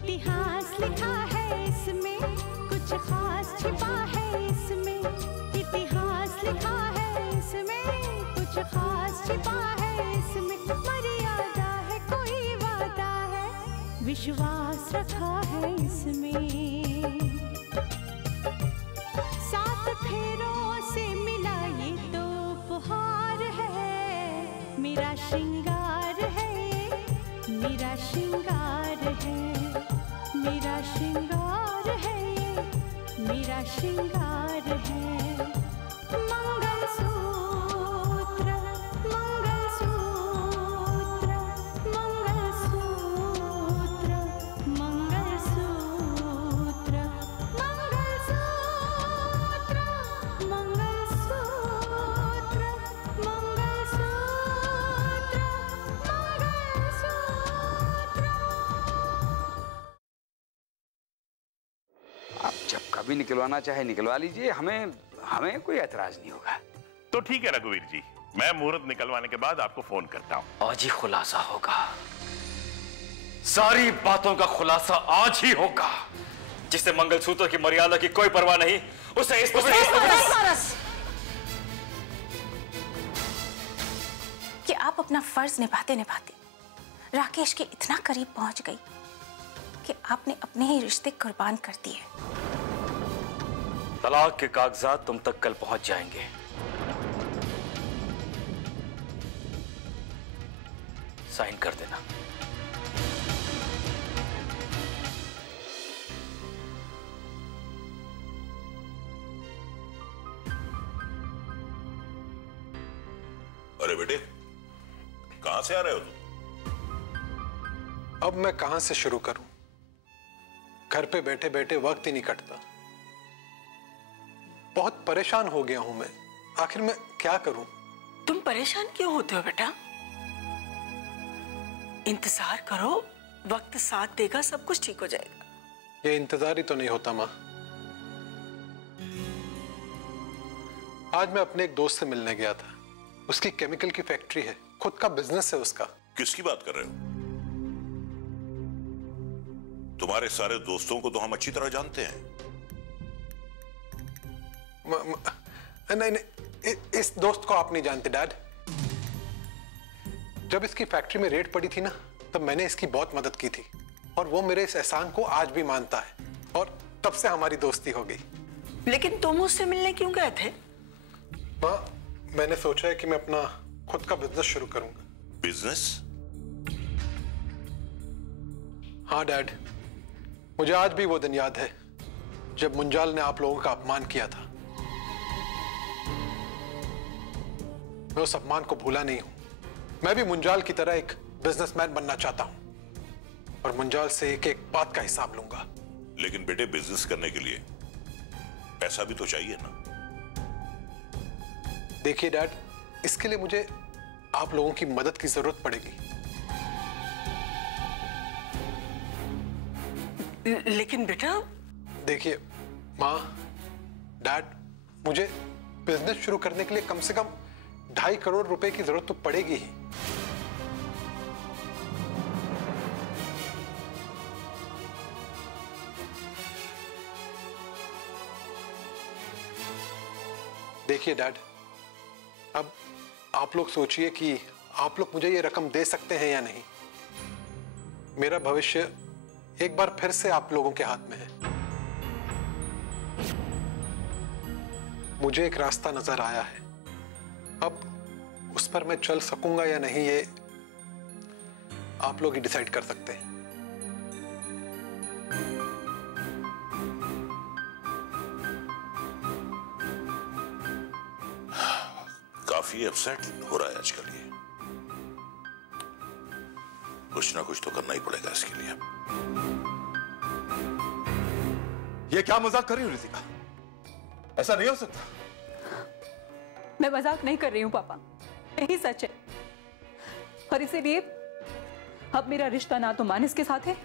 इतिहास लिखा है इसमें, कुछ खास छिपा है इसमें। इतिहास लिखा है इसमें, कुछ खास छिपा है इसमें। मर्यादा है कोई वादा है, विश्वास रखा है इसमें। सात फेरों से मिला ये तो उपहार है, मेरा श्रृंगार है, मेरा श्रृंगार है, मेरा श्रृंगार है, मेरा श्रृंगार है। मंगलसूत्र, मंगलसूत्र, मंगलसूत्र, मंगलसूत्र, मंगलसूत्र, मंगलसूत्र, आप जब कभी निकलवाना चाहे निकलवा लीजिए, हमें कोई एतराज नहीं होगा। तो ठीक है रघुवीर जी, मैं मुहूर्त निकलवाने के बाद आपको फोन करता हूँ। आज ही खुलासा होगा, सारी बातों का खुलासा आज ही होगा। जिसे मंगलसूत्र की मर्यादा की कोई परवाह नहीं, उसे इस कि आप अपना फर्ज निभाते निभाते राकेश के इतना करीब पहुंच गई कि आपने अपने ही रिश्ते कुर्बान कर दिए। तलाक के कागजात तुम तक कल पहुंच जाएंगे। साइन कर देना। अरे बेटे, कहां से आ रहे हो तुम? अब मैं कहां से शुरू करूं? घर पे बैठे बैठे वक्त ही नहीं कटता। बहुत परेशान हो गया हूं मैं। आखिर मैं क्या करूं? तुम परेशान क्यों होते हो बेटा? इंतजार करो, वक्त साथ देगा, सब कुछ ठीक हो जाएगा। ये इंतजार ही तो नहीं होता मां। आज मैं अपने एक दोस्त से मिलने गया था। उसकी केमिकल की फैक्ट्री है, खुद का बिजनेस है उसका। किसकी बात कर रहे हो? तुम्हारे सारे दोस्तों को तो हम अच्छी तरह जानते हैं। नहीं, इस दोस्त को आप नहीं जानते डैड। जब इसकी फैक्ट्री में रेड पड़ी थी ना, तब मैंने इसकी बहुत मदद की थी और वो मेरे इस एहसान को आज भी मानता है और तब से हमारी दोस्ती हो गई। लेकिन तुम उससे मिलने क्यों गए थे? मां, मैंने सोचा है कि मैं अपना खुद का बिजनेस शुरू करूंगा। बिजनेस? हाँ डैड, मुझे आज भी वो दिन याद है जब मुंजाल ने आप लोगों का अपमान किया था। मैं उस अपमान को भूला नहीं हूं। मैं भी मुंजाल की तरह एक बिजनेसमैन बनना चाहता हूं और मुंजाल से एक एक बात का हिसाब लूंगा। लेकिन बेटे, बिजनेस करने के लिए पैसा भी तो चाहिए ना। देखिए डैड, इसके लिए मुझे आप लोगों की मदद की जरूरत पड़ेगी। लेकिन बेटा, देखिए माँ, डैड, मुझे बिजनेस शुरू करने के लिए कम से कम 2.5 करोड़ रुपए की जरूरत तो पड़ेगी ही। देखिए डैड, अब आप लोग सोचिए कि आप लोग मुझे ये रकम दे सकते हैं या नहीं। मेरा भविष्य एक बार फिर से आप लोगों के हाथ में है। मुझे एक रास्ता नजर आया है, अब उस पर मैं चल सकूंगा या नहीं, ये आप लोग ही डिसाइड कर सकते हैं। काफी अपसेट हो रहा है आजकल ये। कुछ ना कुछ तो करना ही पड़ेगा इसके लिए। ये क्या मजाक कर रही हो रितिका? ऐसा नहीं हो सकता। मैं मजाक नहीं कर रही हूं पापा, यही सच है। और इसीलिए अब मेरा रिश्ता ना तो मानस के साथ है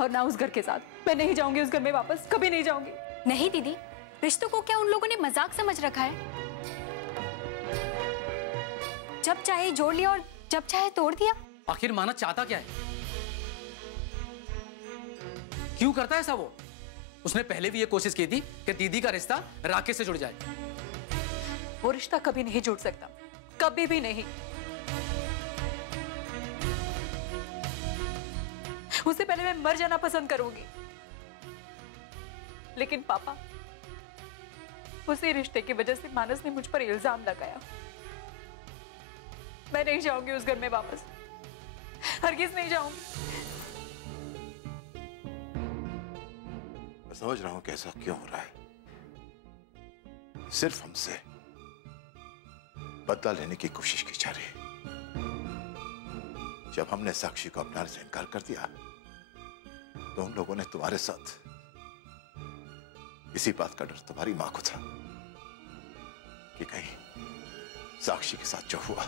और ना उस घर के साथ। मैं नहीं जाऊंगी उस घर में वापस, कभी नहीं जाऊंगी। नहीं दीदी, रिश्तों को क्या उन लोगों ने मजाक समझ रखा है? जब चाहे जोड़ लिया और जब चाहे तोड़ दिया। आखिर मानस चाहता क्या है? क्यों करता है ऐसा वो? उसने पहले भी ये कोशिश की थी कि दीदी का रिश्ता राकेश से जुड़ जाए। वो रिश्ता कभी नहीं जुड़ सकता, कभी भी नहीं। उससे पहले मैं मर जाना पसंद करूंगी। लेकिन पापा, उसी रिश्ते की वजह से मानस ने मुझ पर इल्जाम लगाया। मैं नहीं जाऊंगी उस घर में वापस, हरगिज नहीं जाऊंगी। मैं समझ रहा हूं कि ऐसा क्यों हो रहा है। सिर्फ हमसे बदला लेने की कोशिश की जा रही है। जब हमने साक्षी को अपनाने से इनकार कर दिया तो उन लोगों ने तुम्हारे साथ, इसी बात का डर तुम्हारी मां को था कि कहीं साक्षी के साथ जो हुआ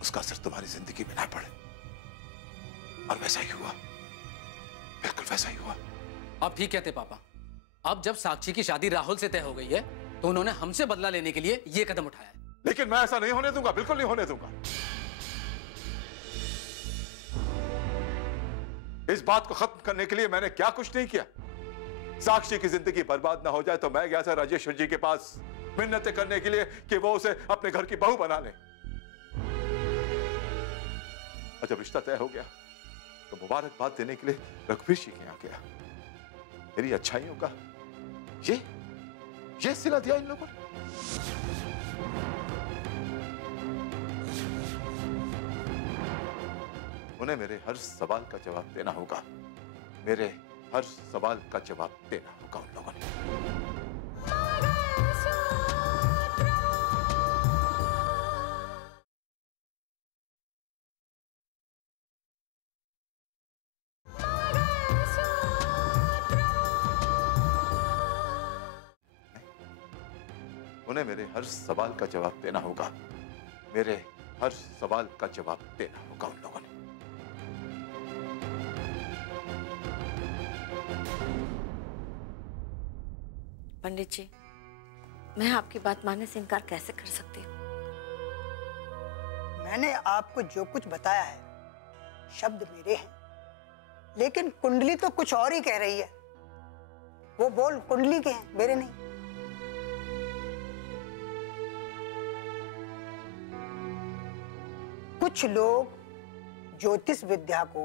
उसका असर तुम्हारी जिंदगी में ना पड़े। और वैसा ही हुआ, बिल्कुल वैसा ही हुआ। आप ठीक कहते पापा। अब जब साक्षी की शादी राहुल से तय हो गई है तो उन्होंने हमसे बदला लेने के लिए ये कदम उठाया है। लेकिन मैं ऐसा नहीं होने दूंगा, बिल्कुल नहीं होने दूंगा। इस बात को खत्म करने के लिए मैंने क्या कुछ नहीं किया। साक्षी की जिंदगी बर्बाद ना हो जाए तो मैं गया था राजेश्वर जी के पास मिन्नतें करने के लिए कि वो उसे अपने घर की बहू बना ले। और जब रिश्ता तय हो गया तो मुबारकबाद देने के लिए रघुवीर जी के यहाँ गया। मेरी अच्छाइयों का ये सिला दिया इन लोगों ने। उन्हें मेरे हर सवाल का जवाब देना होगा। मेरे हर सवाल का जवाब देना होगा उन लोगों ने। उन्हें मेरे हर सवाल का जवाब देना होगा। मेरे हर सवाल का जवाब देना होगा उन लोगों ने। पंडित जी, मैं आपकी बात मानने से इनकार कैसे कर सकती हूँ? मैंने आपको जो कुछ बताया है शब्द मेरे हैं, लेकिन कुंडली तो कुछ और ही कह रही है। वो बोल कुंडली के हैं, मेरे नहीं। कुछ लोग ज्योतिष विद्या को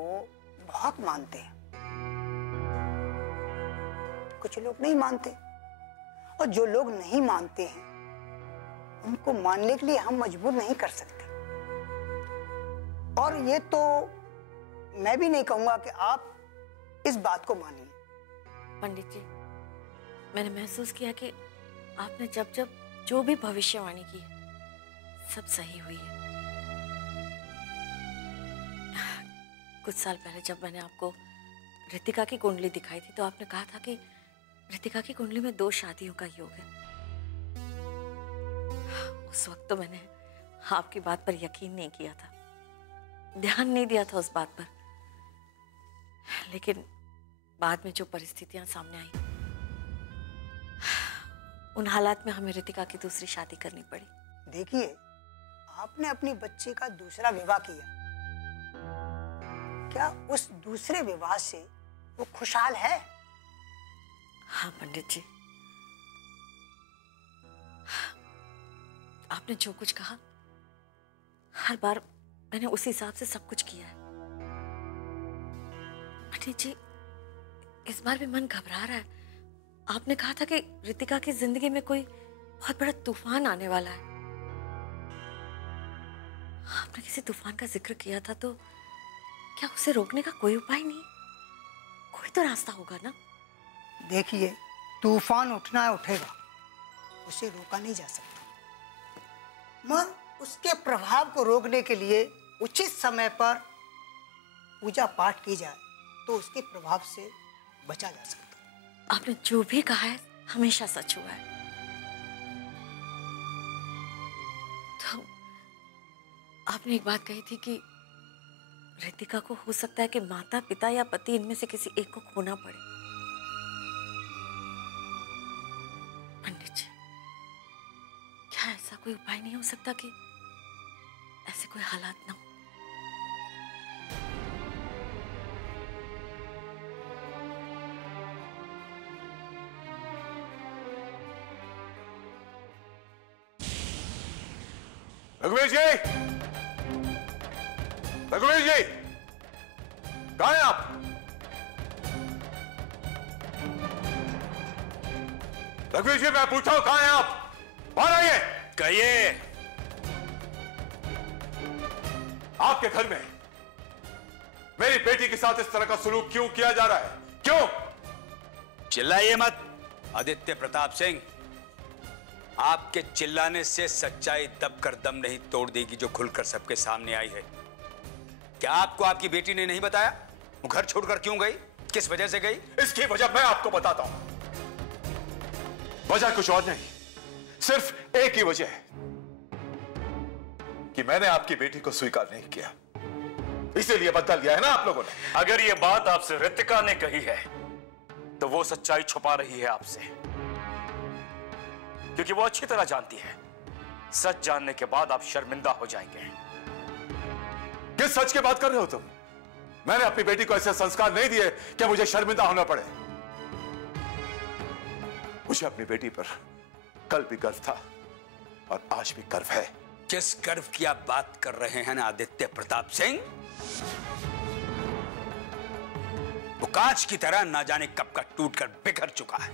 बहुत मानते हैं, कुछ लोग नहीं मानते। और जो लोग नहीं मानते हैं उनको मानने के लिए हम मजबूर नहीं कर सकते। और ये तो मैं भी नहीं कहूंगा कि आप इस बात को मानिए। पंडित जी, मैंने महसूस किया कि आपने जब जब जो भी भविष्यवाणी की है सब सही हुई है। कुछ साल पहले जब मैंने आपको रितिका की कुंडली दिखाई थी तो आपने कहा था कि रितिका की कुंडली में 2 शादियों का योग है। उस वक्त तो मैंने आपकी बात पर यकीन नहीं किया था, ध्यान नहीं दिया था उस बात पर। लेकिन बाद में जो परिस्थितियां सामने आई, उन हालात में हमें रितिका की दूसरी शादी करनी पड़ी। देखिए, आपने अपनी बच्ची का दूसरा विवाह किया, क्या उस दूसरे विवाह से वो खुशहाल है? हाँ पंडित जी, आपने जो कुछ कहा हर बार मैंने उसी हिसाब से सब कुछ किया है। पंडित जी, इस बार भी मन घबरा रहा है। आपने कहा था कि रितिका की जिंदगी में कोई बहुत बड़ा तूफान आने वाला है। आपने किसी तूफान का जिक्र किया था, तो क्या उसे रोकने का कोई उपाय नहीं? कोई तो रास्ता होगा ना? देखिए, तूफान उठना है उठेगा, उसे रोका नहीं जा सकता, मगर उसके प्रभाव को रोकने के लिए उचित समय पर पूजा पाठ की जाए तो उसके प्रभाव से बचा जा सकता। आपने जो भी कहा है हमेशा सच हुआ है। तो आपने एक बात कही थी कि रितिका को हो सकता है कि माता पिता या पति इनमें से किसी एक को खोना पड़े। पंडित जी, क्या ऐसा कोई उपाय नहीं हो सकता कि ऐसे कोई हालात ना हो? रघुवीर जी, रघुवीर जी, कहां हैं आप? रघुवीर जी, मैं पूछा हूं कहां हैं आप? बाहर आइए। कहिए। आपके घर में मेरी बेटी के साथ इस तरह का सलूक क्यों किया जा रहा है? क्यों? चिल्लाइए मत आदित्य प्रताप सिंह। आपके चिल्लाने से सच्चाई दबकर दम नहीं तोड़ देगी जो खुलकर सबके सामने आई है। क्या आपको आपकी बेटी ने नहीं बताया वो घर छोड़कर क्यों गई, किस वजह से गई? इसकी वजह मैं आपको बताता हूं। वजह कुछ और नहीं, सिर्फ एक ही वजह है कि मैंने आपकी बेटी को स्वीकार नहीं किया, इसीलिए बदला लिया है ना आप लोगों ने। अगर ये बात आपसे रितिका ने कही है तो वो सच्चाई छुपा रही है आपसे, क्योंकि वो अच्छी तरह जानती है सच जानने के बाद आप शर्मिंदा हो जाएंगे। किस सच की बात कर रहे हो तुम? मैंने अपनी बेटी को ऐसे संस्कार नहीं दिए कि मुझे शर्मिंदा होना पड़े। मुझे अपनी बेटी पर कल भी गर्व था और आज भी गर्व है। किस गर्व की आप बात कर रहे हैं आदित्य प्रताप सिंह? वो कांच की तरह ना जाने कब का टूटकर बिखर चुका है।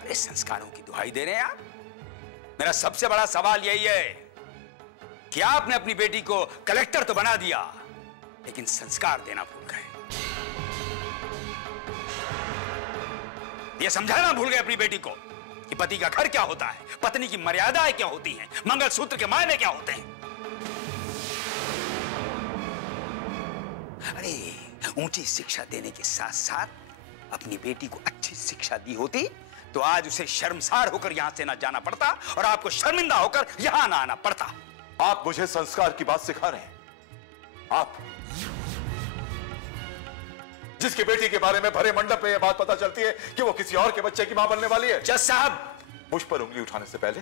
अरे संस्कारों की दुहाई दे रहे हैं आप? मेरा सबसे बड़ा सवाल यही है कि आपने अपनी बेटी को कलेक्टर तो बना दिया लेकिन संस्कार देना भूल गए। ये समझाना भूल गए अपनी बेटी को कि पति का घर क्या होता है, पत्नी की मर्यादाएं क्या होती हैं, मंगलसूत्र के मायने क्या होते हैं। अरे ऊंची शिक्षा देने के साथ साथ अपनी बेटी को अच्छी शिक्षा दी होती तो आज उसे शर्मसार होकर यहां से ना जाना पड़ता और आपको शर्मिंदा होकर यहां ना आना पड़ता। आप मुझे संस्कार की बात सिखा रहे हैं? आप जिसकी बेटी के बारे में भरे मंडप में यह बात पता चलती है कि वो किसी और के बच्चे की मां बनने वाली है। जज साहब, मुझ पर उंगली उठाने से पहले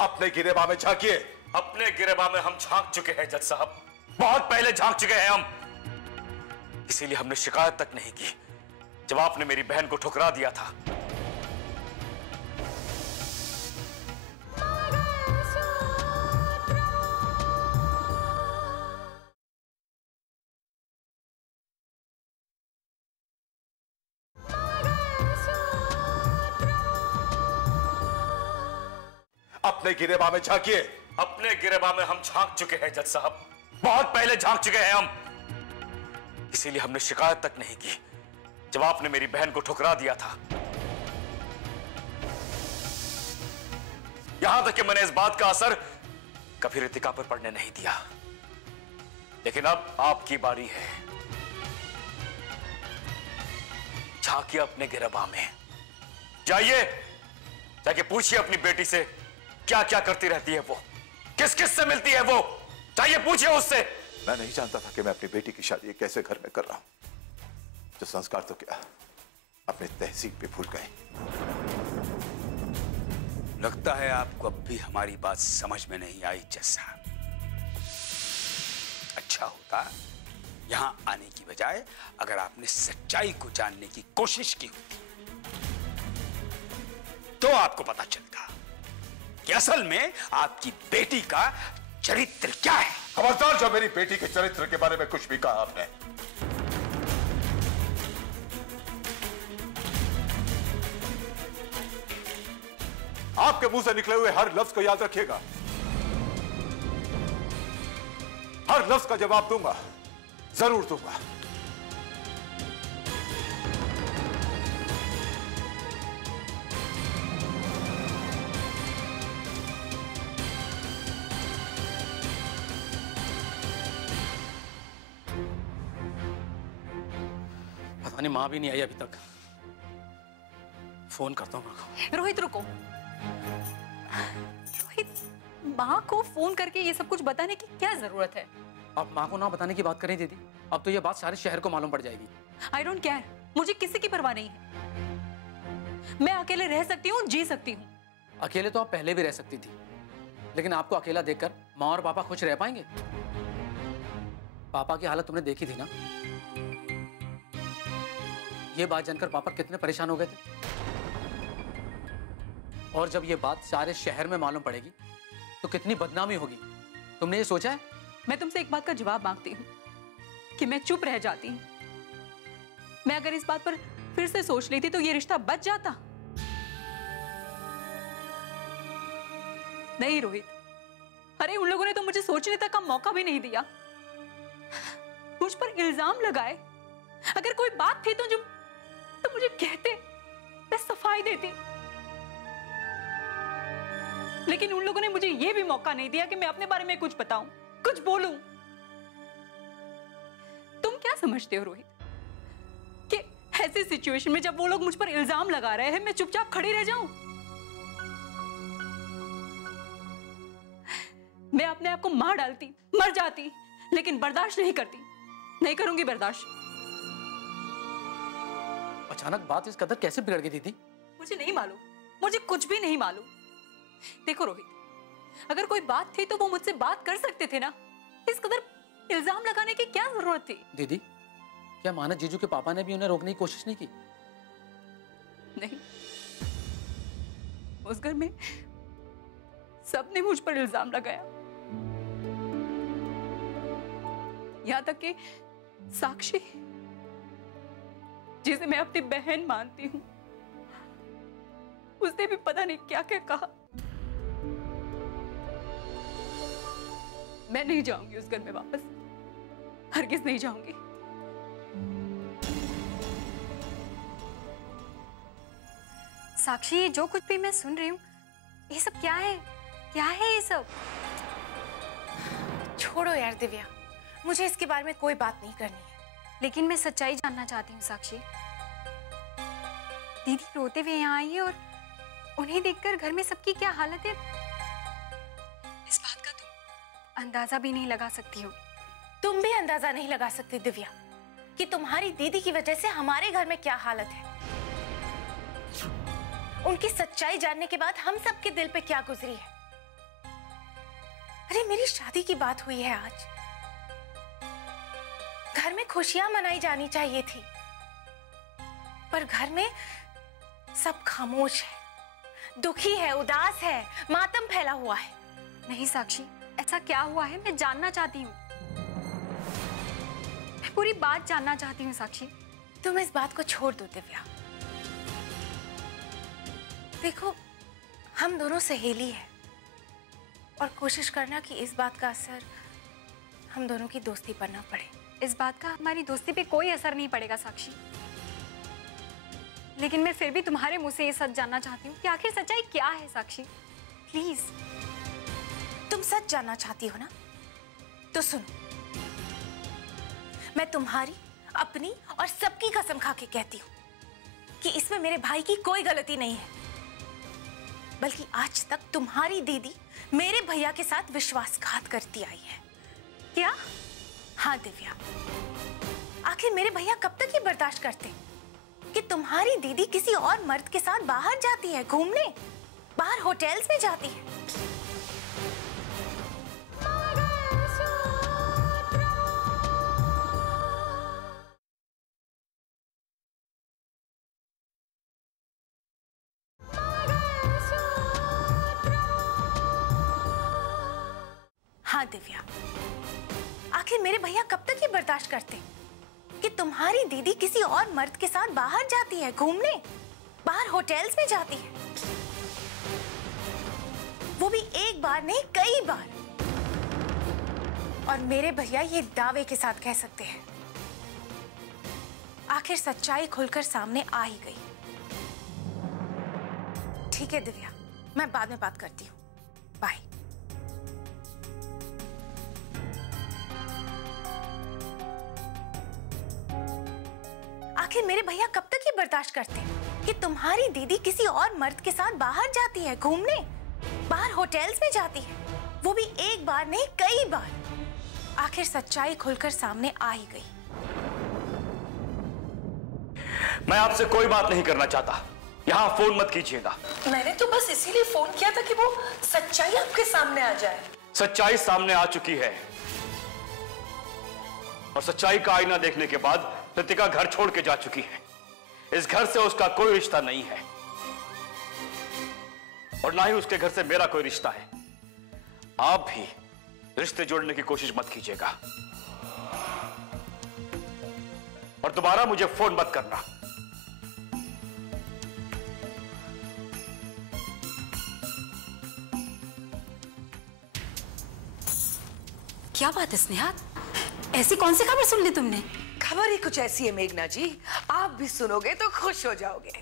अपने गिरेबा में झांकिए। अपने गिरेबा में हम झांक चुके हैं जज साहब, बहुत पहले झांक चुके हैं हम। इसीलिए हमने शिकायत तक नहीं की जब आपने मेरी बहन को ठुकरा दिया था। अपने गिरेबा में झांकिए। अपने गिरेबा में हम झांक चुके हैं जज साहब, बहुत पहले झांक चुके हैं हम। इसीलिए हमने शिकायत तक नहीं की जब आपने मेरी बहन को ठुकरा दिया था। यहां तक कि मैंने इस बात का असर कभी रितिका पर पड़ने नहीं दिया। लेकिन अब आपकी बारी है। झांकिए अपने गिरेबा में, जाइए जाके पूछिए अपनी बेटी से क्या क्या करती रहती है वो, किस किस से मिलती है वो, चाहिए पूछिए उससे। मैं नहीं जानता था कि मैं अपनी बेटी की शादी एक ऐसे घर में कर रहा हूं जो संस्कार तो क्या अपनी तहसीब भी भूल गए। लगता है आपको अब भी हमारी बात समझ में नहीं आई जज साहब। अच्छा होता यहां आने की बजाय अगर आपने सच्चाई को जानने की कोशिश की होती तो आपको पता चलता कि असल में आपकी बेटी का चरित्र क्या है। खबरदार जो मेरी बेटी के चरित्र के बारे में कुछ भी कहा आपने। आपके मुंह से निकले हुए हर लफ्ज को याद रखिएगा। हर लफ्ज का जवाब दूंगा, जरूर दूंगा। पता नहीं मां भी नहीं आई अभी तक। फोन करता हूं मां को। रोहित रुको। रोहित, माँ को फोन करके ये सब कुछ बताने की क्या जरूरत है? आप मां को ना बताने की बात करें दीदी, अब तो ये बात सारे शहर को मालूम पड़ जाएगी। आई डोंट केयर, मुझे किसी की परवाह नहीं है। मैं अकेले रह सकती हूँ, जी सकती हूँ। अकेले तो आप पहले भी रह सकती थी, लेकिन आपको अकेला देखकर माँ और पापा खुश रह पाएंगे? पापा की हालत तुमने देखी थी ना। ये बात जानकर पापा कितने परेशान हो गए थे। और जब ये बात सारे शहर में मालूम पड़ेगी तो कितनी बदनामी होगी, तुमने ये सोचा है? मैं तुमसे एक बात का जवाब मांगती हूँ कि मैं चुप रह जाती हूँ। मैं अगर इस बात पर फिर से सोच लेती तो ये रिश्ता बच जाता। नहीं रोहित, अरे उन लोगों ने तो मुझे सोचने तक का मौका भी नहीं दिया, मुझ पर इल्जाम लगाए। अगर कोई बात थी तो मुझे कहते, मैं सफाई देती। लेकिन उन लोगों ने मुझे यह भी मौका नहीं दिया कि मैं अपने बारे में कुछ बताऊं, कुछ बोलूं। तुम क्या समझते हो रोहित कि ऐसी सिचुएशन में जब वो लोग मुझ पर इल्जाम लगा रहे हैं मैं चुपचाप खड़ी रह जाऊं? मैं अपने आप को मार डालती, मर जाती, लेकिन बर्दाश्त नहीं करती, नहीं करूंगी बर्दाश्त। अचानक बात इस कदर कैसे बिगड़ गई दीदी? मुझे नहीं मालूम, मुझे कुछ भी नहीं मालूम। देखो रोहित, अगर कोई बात थी तो वो मुझसे बात कर सकते थे ना, इस कदर इल्जाम लगाने की क्या जरूरत थी? दीदी, क्या मानस जीजू के पापा ने भी उन्हें रोकने की कोशिश नहीं की? नहीं, उस घर में सबने मुझ पर इल्जाम लगाया, यहां तक कि साक्षी, जिसे मैं अपनी बहन मानती हूं, उसने भी पता नहीं क्या क्या कहा। मैं नहीं जाऊंगी उस घर में वापस, हरगिज नहीं जाऊंगी। साक्षी, ये जो कुछ भी मैं सुन रही हूँ, ये सब क्या है? क्या है ये सब? छोड़ो यार दिव्या, मुझे इसके बारे में कोई बात नहीं करनी है। लेकिन मैं सच्चाई जानना चाहती हूँ साक्षी। दीदी रोते हुए यहाँ आई है और उन्हें देखकर घर में सबकी क्या हालत है, इस बात का तुम अंदाजा भी नहीं लगा सकती हो। तुम भी अंदाजा नहीं लगा सकती दिव्या कि तुम्हारी दीदी की वजह से हमारे घर में क्या हालत है। उनकी सच्चाई जानने के बाद हम सबके दिल पे क्या गुजरी है। अरे मेरी शादी की बात हुई है आज, घर में खुशियां मनाई जानी चाहिए थी, पर घर में सब खामोश है, दुखी है, उदास है, मातम फैला हुआ है। नहीं साक्षी, ऐसा क्या हुआ है? मैं जानना चाहती हूँ, मैं पूरी बात जानना चाहती हूँ साक्षी। तुम इस बात को छोड़ दो दिव्या। देखो, हम दोनों सहेली हैं और कोशिश करना कि इस बात का असर हम दोनों की दोस्ती पर ना पड़े। इस बात का हमारी दोस्ती पे कोई असर नहीं पड़ेगा साक्षी, लेकिन मैं फिर भी तुम्हारे मुंह से ये सच जानना चाहती हूँ कि आखिर सच्चाई क्या है साक्षी, प्लीज। तुम सच जानना चाहती हो ना, तो सुनो, मैं तुम्हारी, अपनी और सबकी कसम खा के कहती हूँ कि इसमें मेरे भाई की कोई गलती नहीं है, बल्कि आज तक तुम्हारी दीदी मेरे भैया के साथ विश्वासघात करती आई है। क्या? हाँ दिव्या, आखिर मेरे भैया कब तक ये बर्दाश्त करते कि तुम्हारी दीदी किसी और मर्द के साथ बाहर जाती है घूमने, बाहर होटल्स में जाती है। हाँ दिव्या, आखिर मेरे भैया कब तक ये बर्दाश्त करते कि तुम्हारी दीदी किसी और मर्द के साथ बाहर जाती है घूमने, बाहर होटल्स में जाती है, वो भी एक बार नहीं कई बार। और मेरे भैया ये दावे के साथ कह सकते हैं। आखिर सच्चाई खुलकर सामने आ ही गई। ठीक है दिव्या, मैं बाद में बात करती हूँ, बाय। आखिर मेरे भैया कब तक ये बर्दाश्त करते कि तुम्हारी दीदी किसी और मर्द के साथ बाहर जाती है घूमने, बाहर होटल्स में जाती है, वो भी एक बार नहीं कई बार। आखिर सच्चाई खुलकर सामने आ ही गई। मैं आपसे कोई बात नहीं करना चाहता, यहाँ फोन मत कीजिएगा। मैंने तो बस इसीलिए फोन किया था कि वो सच्चाई आपके सामने आ जाए। सच्चाई सामने आ चुकी है और सच्चाई का आईना देखने के बाद रितिका घर छोड़ के जा चुकी है। इस घर से उसका कोई रिश्ता नहीं है। और ना ही उसके घर से मेरा कोई रिश्ता है। आप भी रिश्ते जोड़ने की कोशिश मत कीजिएगा और दोबारा मुझे फोन मत करना। क्या बात है स्नेहा, ऐसी कौन सी खबर सुन ली तुमने? खबर ही कुछ ऐसी है मेघना जी, आप भी सुनोगे तो खुश हो जाओगे।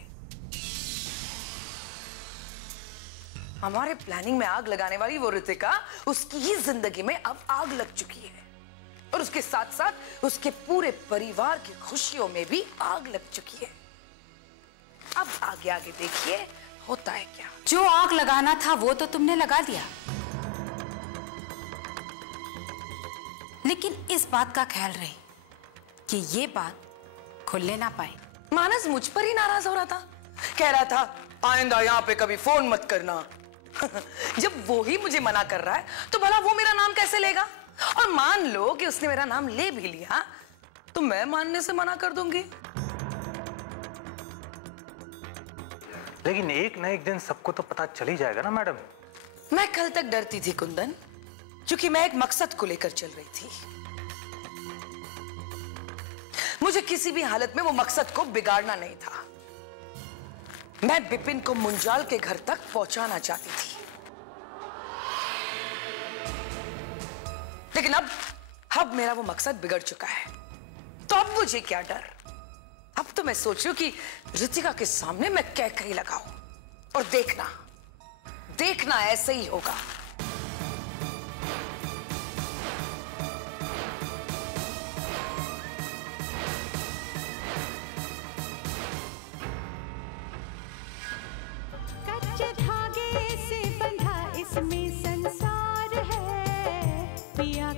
हमारे प्लानिंग में आग लगाने वाली वो ऋतिका, उसकी ही जिंदगी में अब आग लग चुकी है और उसके साथ साथ उसके पूरे परिवार की खुशियों में भी आग लग चुकी है। अब आगे आगे देखिए होता है क्या। जो आग लगाना था वो तो तुमने लगा दिया, लेकिन इस बात का ख्याल रहे कि ये बात खुलने ना पाए। मानस मुझ पर ही नाराज हो रहा था, कह रहा था आइंदा यहाँ पे कभी फोन मत करना। जब वो ही मुझे मना कर रहा है तो भला वो मेरा नाम कैसे लेगा? और मान लो कि उसने मेरा नाम ले भी लिया तो मैं मानने से मना कर दूंगी। लेकिन एक न एक दिन सबको तो पता चल ही जाएगा ना मैडम। मैं कल तक डरती थी कुंदन, क्योंकि मैं एक मकसद को लेकर चल रही थी। मुझे किसी भी हालत में वो मकसद को बिगाड़ना नहीं था। मैं बिपिन को मुंजाल के घर तक पहुंचाना चाहती थी, लेकिन अब मेरा वो मकसद बिगड़ चुका है। तो अब मुझे क्या डर? अब तो मैं सोच रही हूं कि ऋतिका के सामने मैं कह कही लगाऊं और देखना ऐसे ही होगा। कच्चे धागे से बंधा इसमें संसार है, पिया